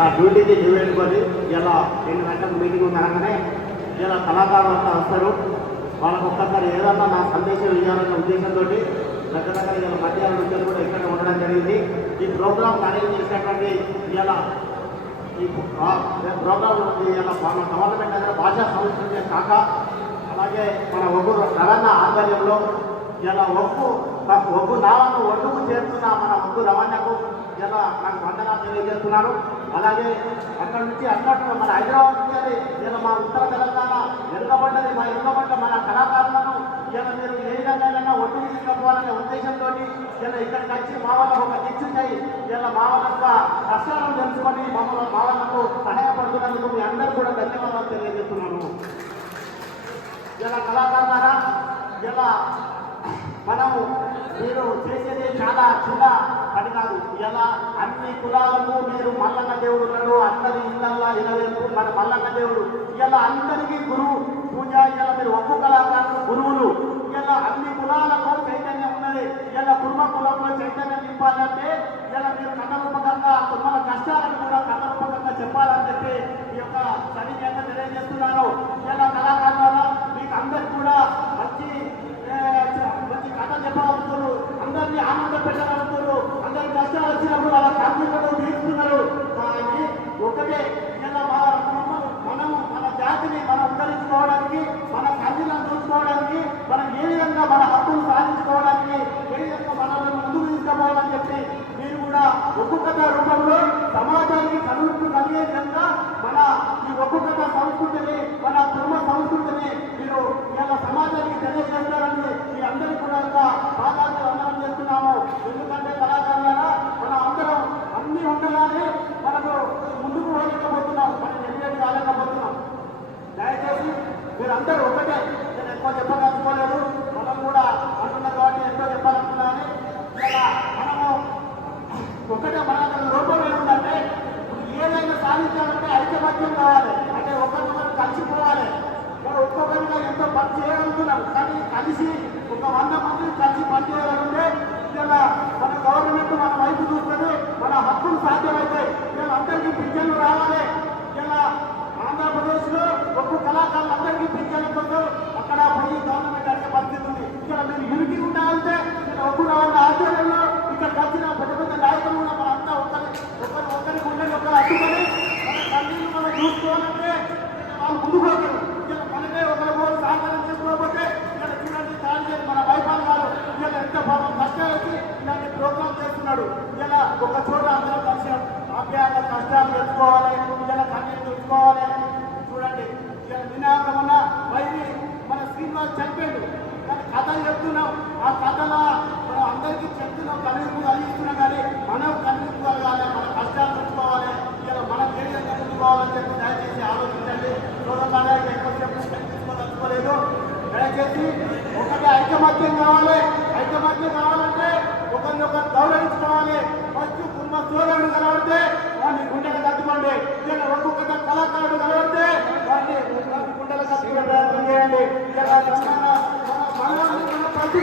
నా డ్యూటీని నివేడుకొని ఇలా 2 గంటలకు మీటింగ్ ఉందనగానే ఇలా కళాకారులు అంతా వస్తారు. వాళ్ళకు ఒక్కసారి ఏదన్నా నా సందేశం ఇవ్వాలన్న ఉద్దేశంతో దగ్గర ఇలా మధ్యాహ్నం నుంచి కూడా ఇక్కడ ఉండడం జరిగింది. ఈ ప్రోగ్రామ్ అరేంజ్ చేసినటువంటి ఇలా ఈ ప్రోగ్రామ్ ఇలా మన గవర్నమెంట్ దగ్గర భాషా సంస్కృతి శాఖ అలాగే మన ఒగ్గు రవణ ఆధ్వర్యంలో ఇలా ఒగ్గు నాలను ఒడ్డుకు చేరుతున్న మన ఒగ్గు రవాణాకు ఇలా నాకు వందనాలు తెలియజేస్తున్నాను. అలాగే అక్కడి నుంచి అన్నట్టు మన హైదరాబాద్ నుంచి ఇలా మా ఉత్తర తెలంగాణ వెనుకబడ్డది మా వెనుకబడ్డ మన కళాకారులను ఇలా మీరు ఏ విధంగా ఒడ్డుకు తీసుకుపోవాలనే ఉద్దేశంతో ఇలా ఇక్కడికి వచ్చి మా వాళ్ళకు ఒక దిచ్చుంటాయి ఇలా మా వాళ్ళ కష్టాలను తెలుసుకొని మా వాళ్ళకు సహాయపడుతున్నందుకు మీ అందరూ కూడా ధన్యవాదాలు తెలియజేస్తున్నాను. ఇలా కళాకారులారా ఇలా మనము మీరు చేసేది చాలా చిన్న పని కాదు. ఇలా అన్ని కులాలకు మీరు మల్లన్న దేవుడు ఉన్నాడు, అందరి ఇళ్ళల్లో ఇరవైపు మన మల్లన్న దేవుడు ఇలా అందరికీ గురువు పూజ. ఇలా మీరు ఒక్కొక్క కళాకారులు గురువులు. ఇలా అన్ని కులాలకు చైతన్యం ఉన్నది. ఇలా కుర్మ కులంలో చైతన్యం నింపాలంటే ఇలా మీరు కథరూపకంగా కుర్మల కష్టాలను కూడా కథరూపకంగా చెప్పాలని చెప్పి ఈ యొక్క సరిగ్గా తెలియజేస్తున్నాను. ఇలా కళాకారుల మీకు అందరికి కూడా మంచి కథ చెప్పగలుగుతారు, అందరినీ ఆనంద పెట్టగలుగుతారు, అందరికి కష్టాలు వచ్చినప్పుడు వాళ్ళ కంపెనీలు తీరుస్తున్నారు. కానీ ఒకటే ఇలా మనము మన జాతిని మనం ఉద్ధరించుకోవడానికి, మన కంపెనీలను చూసుకోవడానికి, మనం ఏ విధంగా మన హక్కులు సాధించుకోవడానికి, ఏ విధంగా మనల్ని ముందుకు తీసుకుపోవాలని చెప్పి మీరు కూడా ఒక్కొక్క రూపంలో సమాజానికి కనువిప్పు కలిగే విధంగా మన ఈ ఒక్కొక్క సంస్కృతిని, మన కుటుంబ సంస్కృతిని మీరు ఇలా సమాజానికి తెలియజేస్తారని మీ అందరికీ కూడా బాధ్యతలు అందరం చేస్తున్నాము. ఎందుకంటే కళాకారులారా మనం అందరం అన్ని ఉండగానే మనకు ముందుకు పోలేకపోతున్నాం, మనం ఎలివేట్ కాలేకపోతున్నాం. దయచేసి మీరందరూ ఒకటే, నేను ఎక్కువ చెప్పదలుచుకోలేదు, మనం కూడా అంటున్నాం కాబట్టి ఎంతో చెప్పాలనుకున్నాను. ఇలా మనము ఒకటే మన రూపం ఏముందంటే ఏదైనా సాధించాలంటే ఐకమత్యం కావాలి, అంటే ఒకరినొకరు కలిసిపోవాలి. మనం ఒక్కొక్కరిగా ఎంతో పని చేయగలుగుతున్నాం, కానీ కలిసి ఒక 100 మందిని కలిసి పనిచేయాలంటే ఇలా మన గవర్నమెంట్ మన వైపు చూస్తుంది, మన హక్కులు సాధ్యమవుతాయి. ఇలా అందరికీ పింఛన్లు రావాలి. ఇలా ఆంధ్రప్రదేశ్లో ఒక్కొక్క కళాకారులు అందరికీ పింఛన్లు కోసం అక్కడ పోయి గవర్నమెంట్ అడిగే పరిస్థితి ఉంది. ఇక్కడ మీరు ఇరికి ఉండాలంటే ఒక్కొక్క వాళ్ళ ఆధ్వర్యంలో ఇక్కడ కలిసిన పెద్ద పెద్ద నాయకులు కూడా మన అంతా ఒకరికి ఉండేది ఒకరు అడ్డుకొని మన తల్లిని మనం చూసుకోవాలంటే వాళ్ళు ముందుకు పోతారు. ఇలా మనమే ఒకరు సహకారం చేసుకోకపోతే ఇలా చూడండి తాళి మన వైఫల్ గారు ఇలా ఎంత పాపం కష్టాలు వచ్చి ఇలాంటి ప్రోగ్రామ్ చేస్తున్నాడు. ఇలా ఒక చోట అందరం కలిసి ఆప్యాయంగా కష్టాలు తెలుసుకోవాలి, ఇలా కన్నీళ్ళు చూసుకోవాలి. చూడండి ఇలా వినాయకమన్న వైరి మన శ్రీనివాస్ చనిపోయాడు, కానీ కథ చెప్తున్నాం. ఆ కథలో మనం అందరికీ చెప్తున్నాం, కన్నీళ్ళు కలిగిస్తున్నాం. కానీ మనం కన్నీళ్ళు కలగాలి, మన కష్టాలు తెలుసుకోవాలి, ఇలా మనం ఏ విధంగా తెలుసుకోవాలని చెప్పి దయచేసి ఆలోచించండి. చూడాలి ఎక్కువసేపు తీసుకోదలుచుకోలేదు. దయచేసి ఒకటి ఐకమత్యం కావాలి. ఐకమత్యం కావాలంటే ఒకరినొకరు గౌరవించుకోవాలి. ఫస్ట్ కుటుంబ సోదరుడు కలవడితే వాడిని గుండెలు కట్టుకోండి. ఇలా ఒక్కొక్క కళాకారుడు కలవడితే వాడిని గుండెలు కట్టుకునే ప్రయత్నం చేయండి. ప్రతి